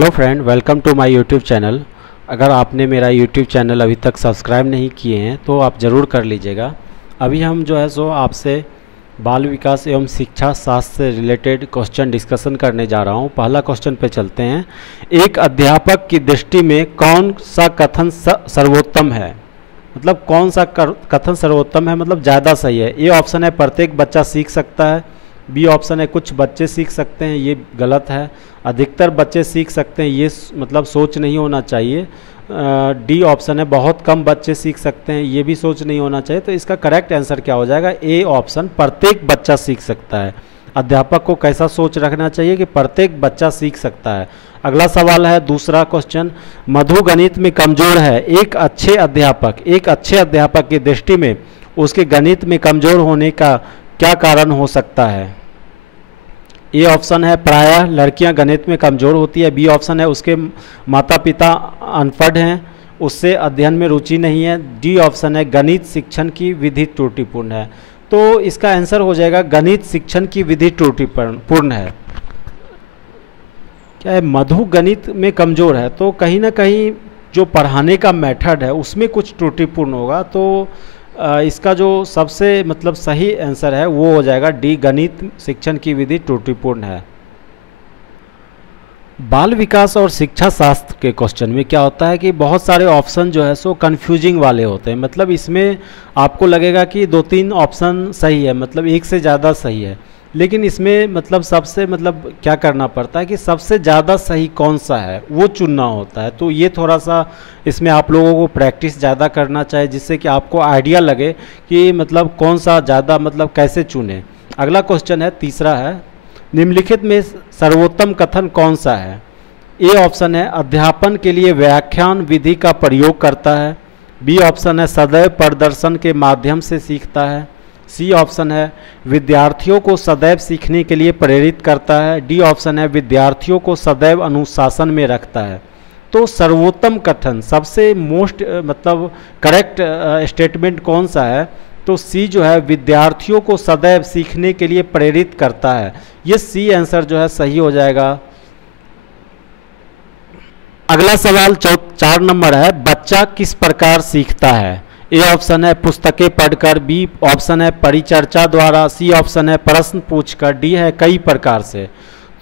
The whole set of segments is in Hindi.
Hello friend, welcome to my YouTube channel. अगर आपने मेरा यूट्यूब चैनल अभी तक सब्सक्राइब नहीं किए हैं तो आप ज़रूर कर लीजिएगा। अभी हम जो है सो आपसे बाल विकास एवं शिक्षा शास्त्र से रिलेटेड क्वेश्चन डिस्कशन करने जा रहा हूं। पहला क्वेश्चन पे चलते हैं। एक अध्यापक की दृष्टि में कौन सा कथन सर्वोत्तम है? मतलब कौन सा कथन सर्वोत्तम है, मतलब ज़्यादा सही है। ए ऑप्शन है प्रत्येक बच्चा सीख सकता है, बी ऑप्शन है कुछ बच्चे सीख सकते हैं, ये गलत है। अधिकतर बच्चे सीख सकते हैं, ये मतलब सोच नहीं होना चाहिए। डी ऑप्शन है बहुत कम बच्चे सीख सकते हैं, ये भी सोच नहीं होना चाहिए। तो इसका करेक्ट आंसर क्या हो जाएगा? ए ऑप्शन प्रत्येक बच्चा सीख सकता है। अध्यापक को कैसा सोच रखना चाहिए कि प्रत्येक बच्चा सीख सकता है। अगला सवाल है, दूसरा क्वेश्चन। मधु गणित में कमजोर है। एक अच्छे अध्यापक की दृष्टि में उसके गणित में कमजोर होने का क्या कारण हो सकता है? ए ऑप्शन है प्रायः लड़कियां गणित में कमज़ोर होती है। बी ऑप्शन है उसके माता पिता अनपढ़ हैं, उससे अध्ययन में रुचि नहीं है। डी ऑप्शन है गणित शिक्षण की विधि त्रुटिपूर्ण है। तो इसका आंसर हो जाएगा गणित शिक्षण की विधि त्रुटिपूर्ण है। क्या है? मधु गणित में कमज़ोर है तो कहीं ना कहीं जो पढ़ाने का मेथड है उसमें कुछ त्रुटिपूर्ण होगा। तो इसका जो सबसे मतलब सही आंसर है वो हो जाएगा डी, गणित शिक्षण की विधि त्रुटिपूर्ण है। बाल विकास और शिक्षा शास्त्र के क्वेश्चन में क्या होता है कि बहुत सारे ऑप्शन जो है सो कंफ्यूजिंग वाले होते हैं। मतलब इसमें आपको लगेगा कि 2-3 ऑप्शन सही है, मतलब एक से ज़्यादा सही है, लेकिन इसमें मतलब सबसे मतलब क्या करना पड़ता है कि सबसे ज़्यादा सही कौन सा है वो चुनना होता है। तो ये थोड़ा सा इसमें आप लोगों को प्रैक्टिस ज़्यादा करना चाहिए, जिससे कि आपको आइडिया लगे कि मतलब कौन सा ज़्यादा मतलब कैसे चुने। अगला क्वेश्चन है, तीसरा है, निम्नलिखित में सर्वोत्तम कथन कौन सा है? ए ऑप्शन है अध्यापन के लिए व्याख्यान विधि का प्रयोग करता है। बी ऑप्शन है सदैव प्रदर्शन के माध्यम से सीखता है। सी ऑप्शन है विद्यार्थियों को सदैव सीखने के लिए प्रेरित करता है। डी ऑप्शन है विद्यार्थियों को सदैव अनुशासन में रखता है। तो सर्वोत्तम कथन सबसे मोस्ट मतलब करेक्ट स्टेटमेंट कौन सा है? तो सी जो है विद्यार्थियों को सदैव सीखने के लिए प्रेरित करता है। ये सी आंसर जो है सही हो जाएगा। अगला सवाल 4 नंबर है, बच्चा किस प्रकार सीखता है? ए ऑप्शन है पुस्तकें पढ़कर, बी ऑप्शन है परिचर्चा द्वारा, सी ऑप्शन है प्रश्न पूछकर, डी है कई प्रकार से।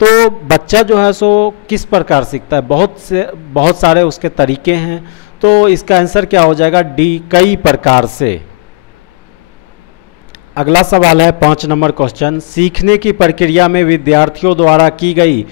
तो बच्चा जो है सो किस प्रकार सीखता है? बहुत सारे उसके तरीके हैं। तो इसका आंसर क्या हो जाएगा? डी, कई प्रकार से। अगला सवाल है 5 नंबर क्वेश्चन। सीखने की प्रक्रिया में विद्यार्थियों द्वारा की गई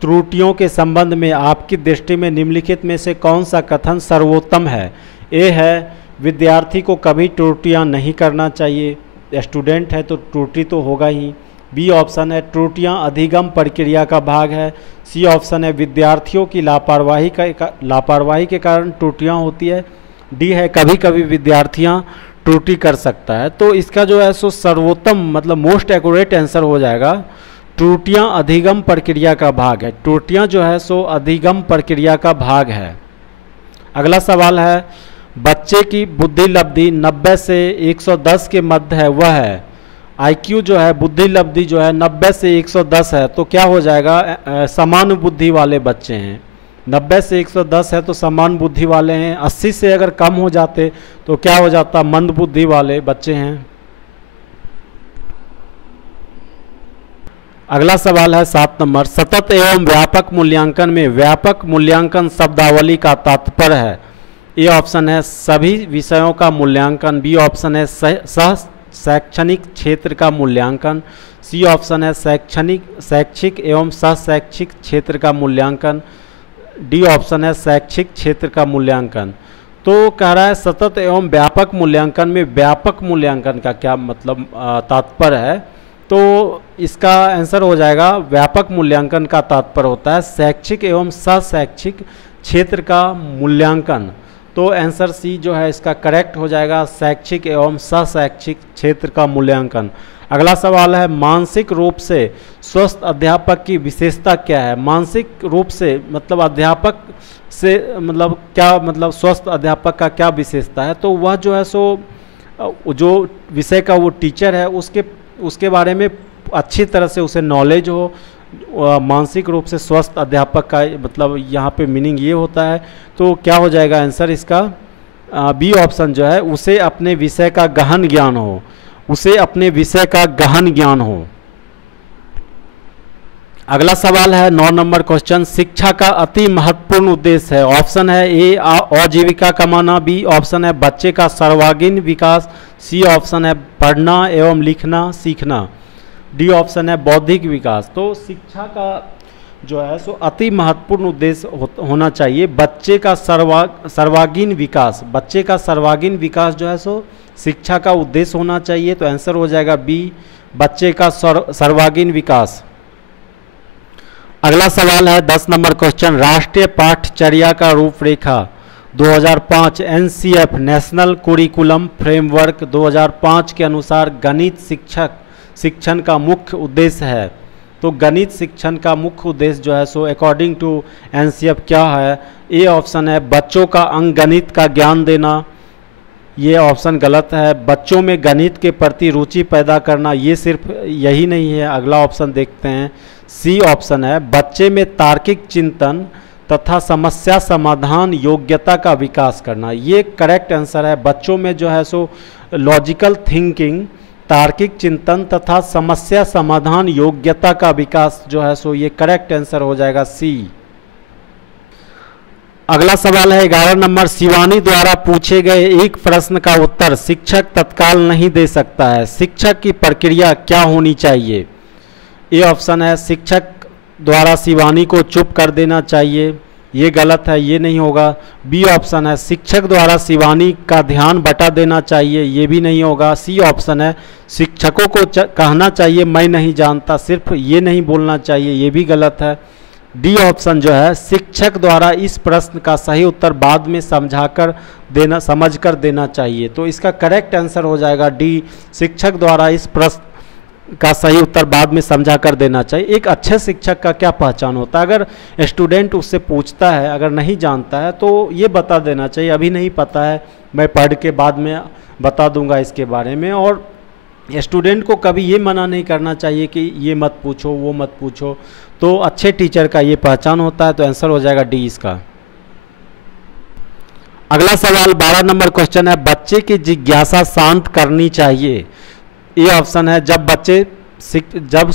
त्रुटियों के संबंध में आपकी दृष्टि में निम्नलिखित में से कौन सा कथन सर्वोत्तम है? ए है विद्यार्थी को कभी त्रुटियां नहीं करना चाहिए, स्टूडेंट है तो त्रुटि तो होगा ही। बी ऑप्शन है त्रुटियां अधिगम प्रक्रिया का भाग है। सी ऑप्शन है विद्यार्थियों की लापरवाही के कारण त्रुटियां होती है। डी है कभी कभी विद्यार्थियां त्रुटि कर सकता है। तो इसका जो है सो सर्वोत्तम मतलब मोस्ट एक्यूरेट आंसर हो जाएगा त्रुटियां अधिगम प्रक्रिया का भाग है। त्रुटियां जो है सो अधिगम प्रक्रिया का भाग है। अगला सवाल है, बच्चे की बुद्धि लब्धि 90 से 110 के मध्य है, वह है आईक्यू जो है बुद्धि लब्धि जो है 90 से 110 है। तो क्या हो जाएगा? समान बुद्धि वाले बच्चे हैं। 90 से 110 है तो समान बुद्धि वाले हैं। 80 से अगर कम हो जाते तो क्या हो जाता? मंद बुद्धि वाले बच्चे हैं। अगला सवाल है 7 नंबर, सतत एवं व्यापक मूल्यांकन में व्यापक मूल्यांकन शब्दावली का तात्पर्य है। ए ऑप्शन है सभी विषयों का मूल्यांकन। बी ऑप्शन है सह शैक्षणिक क्षेत्र का मूल्यांकन। सी ऑप्शन है शैक्षिक एवं सह शैक्षिक क्षेत्र का मूल्यांकन। डी ऑप्शन है शैक्षिक क्षेत्र का मूल्यांकन। तो कह रहा है सतत एवं व्यापक मूल्यांकन में व्यापक मूल्यांकन का क्या मतलब तात्पर्य है? तो इसका आंसर हो जाएगा व्यापक मूल्यांकन का तात्पर्य होता है शैक्षिक एवं सह शैक्षिक क्षेत्र का मूल्यांकन। तो आंसर सी जो है इसका करेक्ट हो जाएगा शैक्षिक एवं सह शैक्षिक क्षेत्र का मूल्यांकन। अगला सवाल है, मानसिक रूप से स्वस्थ अध्यापक की विशेषता क्या है? मानसिक रूप से मतलब अध्यापक से मतलब क्या मतलब स्वस्थ अध्यापक का क्या विशेषता है? तो वह जो है सो जो विषय का वो टीचर है उसके बारे में अच्छी तरह से उसे नॉलेज हो, मानसिक रूप से स्वस्थ अध्यापक का मतलब यहाँ पे मीनिंग ये होता है। तो क्या हो जाएगा आंसर इसका? बी ऑप्शन जो है, उसे अपने विषय का गहन ज्ञान हो, उसे अपने विषय का गहन ज्ञान हो। अगला सवाल है 9 नंबर क्वेश्चन, शिक्षा का अति महत्वपूर्ण उद्देश्य है। ऑप्शन है ए आजीविका कमाना, बी ऑप्शन है बच्चे का सर्वांगीण विकास, सी ऑप्शन है पढ़ना एवं लिखना सीखना, डी ऑप्शन है बौद्धिक विकास। तो शिक्षा का जो है सो अति महत्वपूर्ण उद्देश्य होना चाहिए बच्चे का सर्वांगीण विकास। बच्चे का सर्वांगीण विकास जो है सो शिक्षा का उद्देश्य होना चाहिए। तो आंसर हो जाएगा बी, बच्चे का सर्वांगीण विकास। अगला सवाल है 10 नंबर क्वेश्चन, राष्ट्रीय पाठ्यचर्या का रूपरेखा 2005 एनसीएफ नेशनल कुरिकुलम फ्रेमवर्क 2005 के अनुसार गणित शिक्षण का मुख्य उद्देश्य है। तो गणित शिक्षण का मुख्य उद्देश्य जो है सो अकॉर्डिंग टू एनसीएफ क्या है? ए ऑप्शन है बच्चों का अंकगणित का ज्ञान देना, ये ऑप्शन गलत है। बच्चों में गणित के प्रति रुचि पैदा करना, ये सिर्फ यही नहीं है। अगला ऑप्शन देखते हैं, सी ऑप्शन है बच्चे में तार्किक चिंतन तथा समस्या समाधान योग्यता का विकास करना। ये करेक्ट आंसर है। बच्चों में जो है सो लॉजिकल थिंकिंग, तार्किक चिंतन तथा समस्या समाधान योग्यता का विकास जो है सो ये करेक्ट आंसर हो जाएगा सी। अगला सवाल है 11 नंबर, शिवानी द्वारा पूछे गए एक प्रश्न का उत्तर शिक्षक तत्काल नहीं दे सकता है, शिक्षक की प्रक्रिया क्या होनी चाहिए? ए ऑप्शन है शिक्षक द्वारा शिवानी को चुप कर देना चाहिए, ये गलत है, ये नहीं होगा। बी ऑप्शन है शिक्षक द्वारा शिवानी का ध्यान बटा देना चाहिए, ये भी नहीं होगा। सी ऑप्शन है शिक्षकों को कहना चाहिए मैं नहीं जानता, सिर्फ ये नहीं बोलना चाहिए, ये भी गलत है। डी ऑप्शन जो है शिक्षक द्वारा इस प्रश्न का सही उत्तर बाद में समझकर देना चाहिए। तो इसका करेक्ट आंसर हो जाएगा डी, शिक्षक द्वारा इस प्रश्न का सही उत्तर बाद में समझा कर देना चाहिए। एक अच्छे शिक्षक का क्या पहचान होता है? अगर स्टूडेंट उससे पूछता है, अगर नहीं जानता है तो ये बता देना चाहिए अभी नहीं पता है, मैं पढ़ के बाद में बता दूंगा इसके बारे में। और स्टूडेंट को कभी ये मना नहीं करना चाहिए कि ये मत पूछो वो मत पूछो। तो अच्छे टीचर का ये पहचान होता है। तो आंसर हो जाएगा डी इसका। अगला सवाल 12 नंबर क्वेश्चन है, बच्चे की जिज्ञासा शांत करनी चाहिए। ए ऑप्शन है जब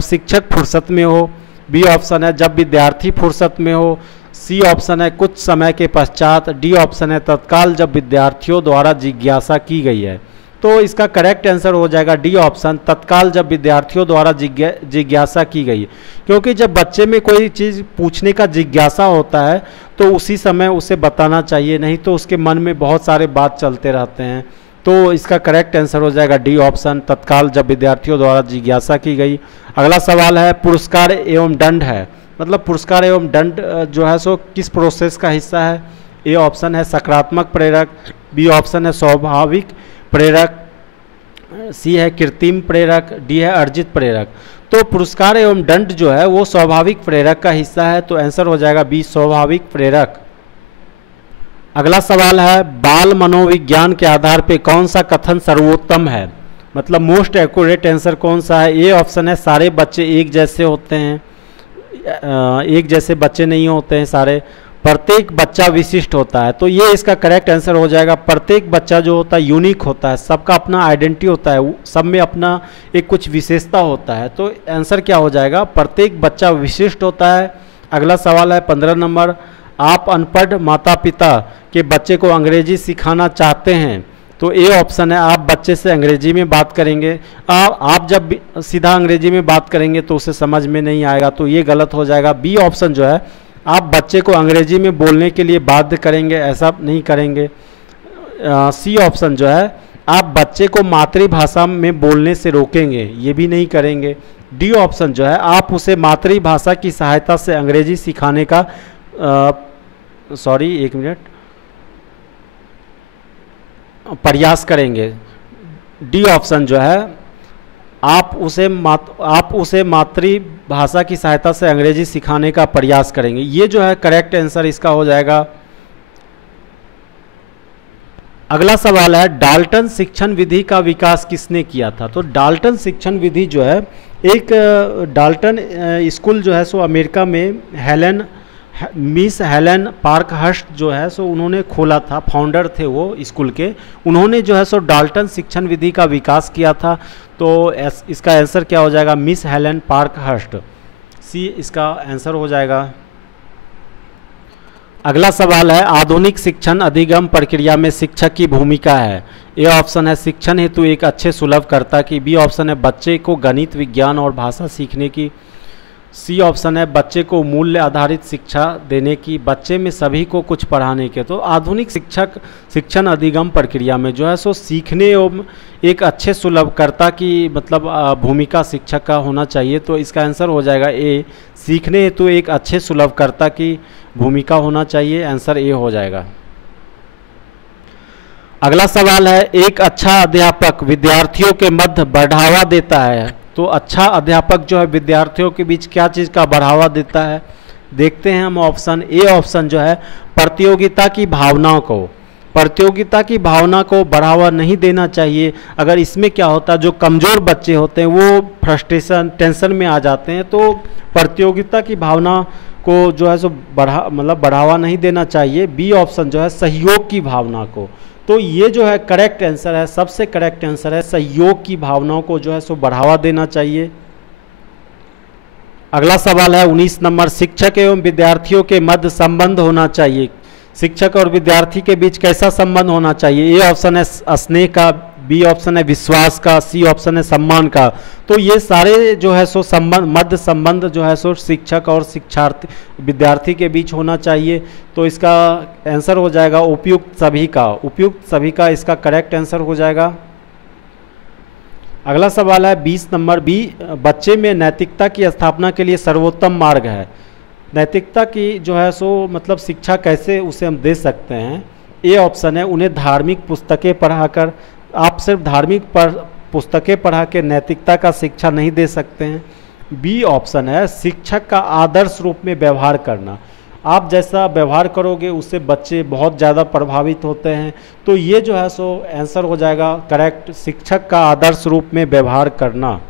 शिक्षक फुर्सत में हो, बी ऑप्शन है जब विद्यार्थी फुर्सत में हो, सी ऑप्शन है कुछ समय के पश्चात, डी ऑप्शन है तत्काल जब विद्यार्थियों द्वारा जिज्ञासा की गई है। तो इसका करेक्ट आंसर हो जाएगा डी ऑप्शन, तत्काल जब विद्यार्थियों द्वारा जिज्ञासा की गई। क्योंकि जब बच्चे में कोई चीज़ पूछने का जिज्ञासा होता है तो उसी समय उसे बताना चाहिए, नहीं तो उसके मन में बहुत सारे बात चलते रहते हैं। तो इसका करेक्ट आंसर हो जाएगा डी ऑप्शन, तत्काल जब विद्यार्थियों द्वारा जिज्ञासा की गई। अगला सवाल है पुरस्कार एवं दंड है, मतलब पुरस्कार एवं दंड जो है सो किस प्रोसेस का हिस्सा है? ए ऑप्शन है सकारात्मक प्रेरक, बी ऑप्शन है स्वाभाविक प्रेरक, सी है कृत्रिम प्रेरक, डी है अर्जित प्रेरक। तो पुरस्कार एवं दंड जो है वो स्वाभाविक प्रेरक का हिस्सा है। तो आंसर हो जाएगा बी, स्वाभाविक प्रेरक। अगला सवाल है बाल मनोविज्ञान के आधार पे कौन सा कथन सर्वोत्तम है, मतलब मोस्ट एक्यूरेट आंसर कौन सा है? ए ऑप्शन है सारे बच्चे एक जैसे होते हैं, एक जैसे बच्चे नहीं होते हैं सारे, प्रत्येक बच्चा विशिष्ट होता है। तो ये इसका करेक्ट आंसर हो जाएगा, प्रत्येक बच्चा जो होता है यूनिक होता है, सबका अपना आइडेंटिटी होता है, सब में अपना एक कुछ विशेषता होता है। तो आंसर क्या हो जाएगा? प्रत्येक बच्चा विशिष्ट होता है। अगला सवाल है 15 नंबर, आप अनपढ़ माता पिता के बच्चे को अंग्रेजी सिखाना चाहते हैं। तो ए ऑप्शन है आप बच्चे से अंग्रेजी में बात करेंगे, आप जब सीधा अंग्रेजी में बात करेंगे तो उसे समझ में नहीं आएगा, तो ये गलत हो जाएगा। बी ऑप्शन जो है आप बच्चे को अंग्रेजी में बोलने के लिए बाध्य करेंगे, ऐसा नहीं करेंगे। सी ऑप्शन जो है आप बच्चे को मातृभाषा में बोलने से रोकेंगे, ये भी नहीं करेंगे। डी ऑप्शन जो है आप उसे मातृभाषा की सहायता से अंग्रेजी सिखाने का प्रयास करेंगे। डी ऑप्शन जो है आप उसे मातृभाषा की सहायता से अंग्रेजी सिखाने का प्रयास करेंगे। ये जो है करेक्ट आंसर इसका हो जाएगा। अगला सवाल है, डाल्टन शिक्षण विधि का विकास किसने किया था? तो डाल्टन शिक्षण विधि जो है, एक डाल्टन स्कूल जो है सो अमेरिका में मिस हेलन पार्कहर्स्ट जो है सो उन्होंने खोला था, फाउंडर थे वो स्कूल के। उन्होंने जो है सो डाल्टन शिक्षण विधि का विकास किया था। तो इसका आंसर क्या हो जाएगा? मिस हेलन पार्कहर्स्ट, सी इसका आंसर हो जाएगा। अगला सवाल है, आधुनिक शिक्षण अधिगम प्रक्रिया में शिक्षक की भूमिका है। ए ऑप्शन है शिक्षण हेतु एक अच्छे सुलभकर्ता की, बी ऑप्शन है बच्चे को गणित विज्ञान और भाषा सीखने की, सी ऑप्शन है बच्चे को मूल्य आधारित शिक्षा देने की, बच्चे में सभी को कुछ पढ़ाने के। तो आधुनिक शिक्षण अधिगम प्रक्रिया में जो है सो सीखने एवं एक अच्छे सुलभकर्ता की मतलब भूमिका शिक्षक का होना चाहिए। तो इसका आंसर हो जाएगा ए, सीखने हेतु एक अच्छे सुलभकर्ता की भूमिका होना चाहिए, आंसर ए हो जाएगा। अगला सवाल है, एक अच्छा अध्यापक विद्यार्थियों के मध्य बढ़ावा देता है। तो अच्छा अध्यापक जो है विद्यार्थियों के बीच क्या चीज़ का बढ़ावा देता है? देखते हैं हम ऑप्शन। ए ऑप्शन जो है प्रतियोगिता की भावनाओं को, प्रतियोगिता की भावना को बढ़ावा नहीं देना चाहिए। अगर इसमें क्या होता है, जो कमज़ोर बच्चे होते हैं वो फ्रस्ट्रेशन टेंशन में आ जाते हैं, तो प्रतियोगिता की भावना को जो है सो बढ़ावा नहीं देना चाहिए। बी ऑप्शन जो है सहयोग की भावना को। तो ये जो है करेक्ट आंसर है, सबसे करेक्ट आंसर है सहयोग की भावनाओं को जो है सो बढ़ावा देना चाहिए। अगला सवाल है 19 नंबर, शिक्षक एवं विद्यार्थियों के मध्य संबंध होना चाहिए। शिक्षक और विद्यार्थी के बीच कैसा संबंध होना चाहिए? ए ऑप्शन है स्नेह का, बी ऑप्शन है विश्वास का, सी ऑप्शन है सम्मान का। तो ये सारे जो है सो मध्य संबंध जो है सो शिक्षक और शिक्षार्थी विद्यार्थी के बीच होना चाहिए। तो इसका आंसर हो जाएगा उपयुक्त सभी का, उपयुक्त सभी का इसका करेक्ट आंसर हो जाएगा। अगला सवाल है 20 नंबर, बी बच्चे में नैतिकता की स्थापना के लिए सर्वोत्तम मार्ग है। नैतिकता की जो है सो मतलब शिक्षा कैसे उसे हम दे सकते हैं? ए ऑप्शन है उन्हें धार्मिक पुस्तकें पढ़ाकर। आप सिर्फ धार्मिक पुस्तकें पढ़ा के नैतिकता का शिक्षा नहीं दे सकते हैं। बी ऑप्शन है शिक्षक का आदर्श रूप में व्यवहार करना। आप जैसा व्यवहार करोगे उससे बच्चे बहुत ज़्यादा प्रभावित होते हैं। तो ये जो है सो आंसर हो जाएगा करेक्ट, शिक्षक का आदर्श रूप में व्यवहार करना।